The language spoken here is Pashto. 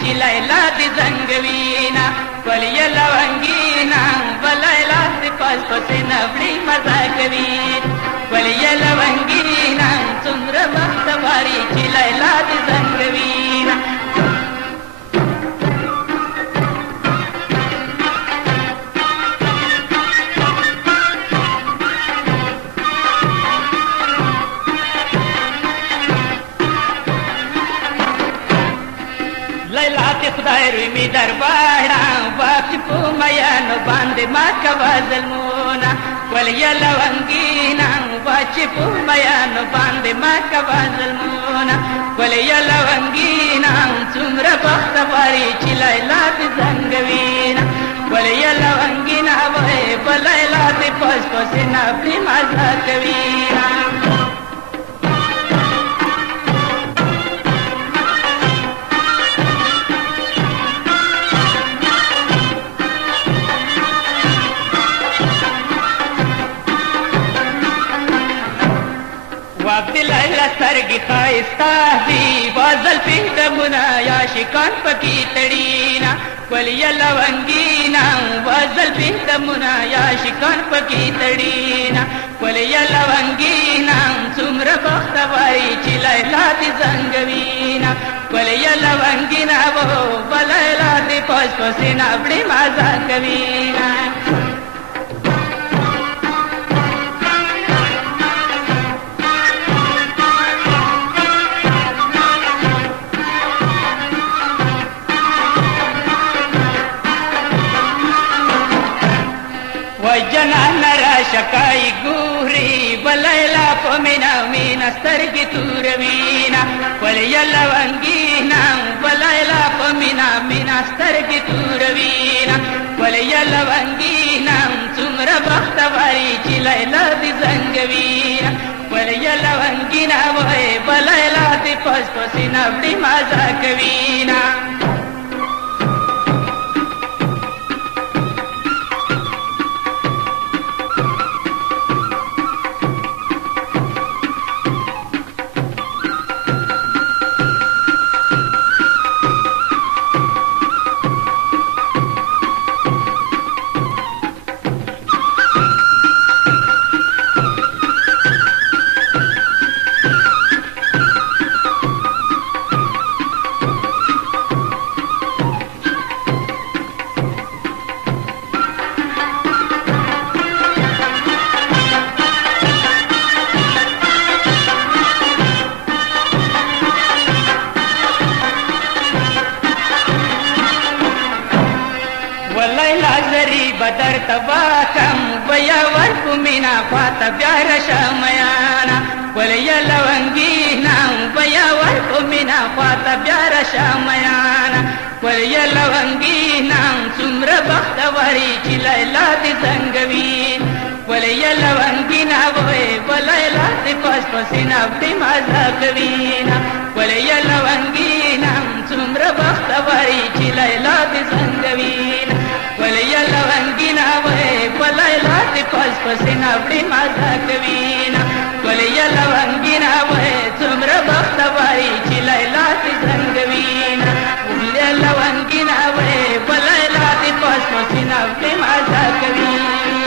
چې لیلا دې زنګوینا ولې لونګینا بلیلا دې پس پسې نبړي مزه کوي ولې لونګینا څومره بختواري چې لیلا دې زنګوینا خدای روی می درباړه واک په میانو باندې ما کوا ظلمونه ولې لونګینا واک په میانو باندې ما کوا ظلمونه ولې لونګینا څومره بختواري چې لیلا دې زنګوینا ولې لونګینا وای بلیلا دې پس پسې نبړي مزه کوینا وقت لیلا سترګې ښایسته دي بازل پینډمونه یا شکان پکې تړینا ولې لونګینا بازل پینډمونه یا شکان پکې تړینا ولې لونګینا څومره بختواري چې لیلا دې زنګوینا ولې لونګینا وو بلیلا دې پس پسې نبړي مزه کوینا جنان را شکای ګوري بلیلا په مینا مینا سترګې توروینا ولې لونګینا بلیلا په مینا مینا سترګې توروینا ولې لونګینا څومره بختواري چې لیلا دې زنګوینا ولې لونګینا وای بلیلا دې پس پسې نبړي مزه کوینا بدر تباکم ویا ورکو مینا خواته بیا رشه میانا ولې لونګینا ویا ورکو مینا خواته بیا رشه میانا ولې لونګینا څومره بختواري چې لیلا دې زنګوي ولې لونګینا وای بلیلا دې پس پسې نبړي مزه کوینا ولې لونګینا څومره بختواري چې لیلا دې زنګوینا ولې لونګینا وای بلیلا دې پس پسې نبړي مزه کوینا ولې لونګینا وای څومره بختواري چې لیلا دې زنګوینا ولې لونګینا وای بلیلا دې پس پسې نبړي مزه کوینا